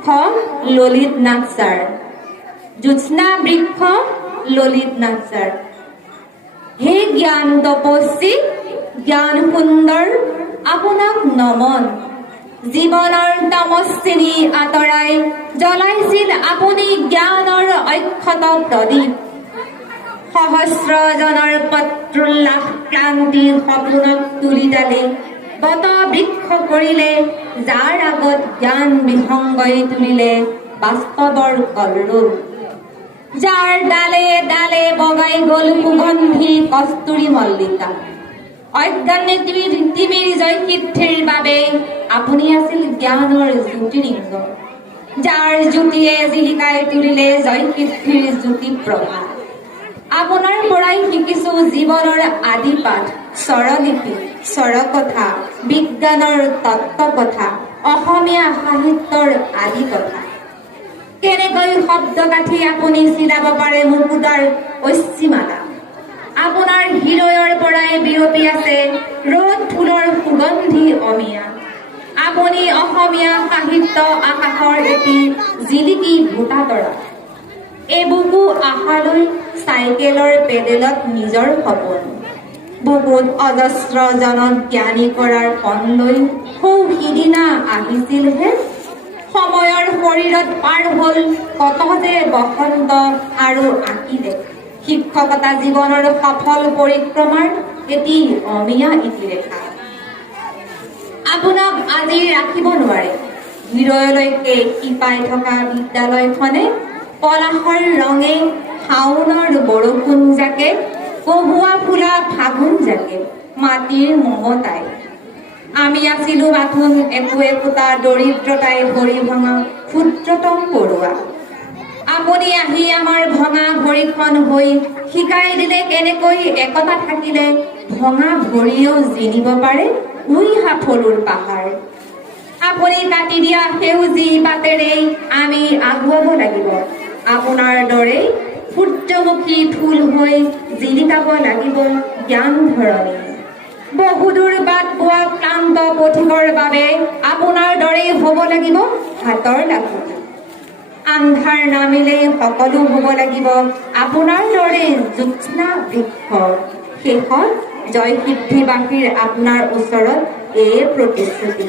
বৃক্ষ ললিত নাথ ছাৰ, জ্যোৎস্না বৃক্ষ ললিত নাথ ছাৰ। হে জ্ঞান তপস্বী, জ্ঞান সুন্দৰ, আপোনাক নমন। জীৱনৰ তমশ্ৰেণী আঁতৰাই জ্বলাইছিল আপুনি জ্ঞানৰ অক্ষত প্ৰদীপ। সহস্ৰজনৰ পত্ৰোল্লাস ক্ৰান্তিৰ সপোনক তুলি তালি বট বৃক্ষ কৰিলে, যাৰ আগত জ্ঞান বিসংগই তুলিলে বাস্তৱৰ কলৰূপ। যাৰ ডালে ডালে বগাই গল সুগন্ধি কস্তুৰী মল্লিকা। অজ্ঞানিক তিমিৰ জয়সিদ্ধিৰ বাবে আপুনি আছিল জ্ঞানৰ জ্যোতিৰিংগ। যাৰ জ্যোতিয়ে জিলিকাই তুলিলে জয়সিদ্ধিৰ জ্যোতি প্ৰভা। আপোনাৰ পৰাই শিকিছো জীৱনৰ আদি পাঠ, স্বৰলিপি, স্বৰকথা, বিজ্ঞানৰ তত্ত্ব কথা, অসমীয়া সাহিত্যৰ আদি কথা। কেনেকৈ শব্দ গাঁঠি আপুনি চিলাব পাৰে মুকুতাৰ ঐচিমালা। আপোনাৰ হৃদয়ৰ পৰাই বিয়পি আছে ৰ'দ ফুলৰ সুগন্ধি অমিয়া। আপুনি অসমীয়া সাহিত্য আকাশৰ এটি জিলিকি ভোটাতৰা। এবুকু আশালৈ চাইকেলৰ পেডেলত নিজৰ সপোন। বুকুত অজস্ৰজনক জ্ঞানী কৰাৰ পণ লৈ সৌ সিদিনা আহিছিলহে। সময়ৰ শৰীৰত পাৰ হ'ল কত যে বসন্ত আৰু আঁকিলে। শিক্ষকতা জীৱনৰ সফল পৰিক্ৰমাৰ এটি অমিয়া ইতিৰেখা। আপোনাক আজি ৰাখিব নোৱাৰে হৃদয়লৈকে শিপাই থকা বিদ্যালয়খনে। পলাশৰ ৰঙে শাওনৰ বৰষুণ জাকে, কহুৱা ফুলা ফাগুন জাকে, মাটিৰ মমতাই। আমি আছিলো মাথোন একো একোটা দৰিদ্ৰতাই ভৰি ভঙা ক্ষুদ্ৰতম পৰুৱা। আপুনি আহি আমাৰ ভঙা ভৰিখন হৈ শিকাই দিলে কেনেকৈ একতা থাকিলে ভঙা ভৰিয়েও জিনিব পাৰে উই সাফলুৰ পাহাৰ। আপুনি কাটি দিয়া সেউজী পাতেৰেই আমি আগুৱাব লাগিব। আপোনাৰ দৰে সূৰ্যমুখী ফুল হৈ জিলিকাব লাগিব জ্ঞান ধৰণী। বহুদূৰ বাট পোৱা ক্লান্ত পথিকৰ বাবে আপোনাৰ দৰে হ'ব লাগিব হাতৰ লাখুটি। আন্ধাৰ নামিলেই সকলো হ'ব লাগিব আপোনাৰ দৰে জ্যোৎস্না বৃক্ষ। শেষত জয়সিদ্ধিবাসীৰ আপোনাৰ ওচৰত এই প্ৰতিশ্ৰুতি।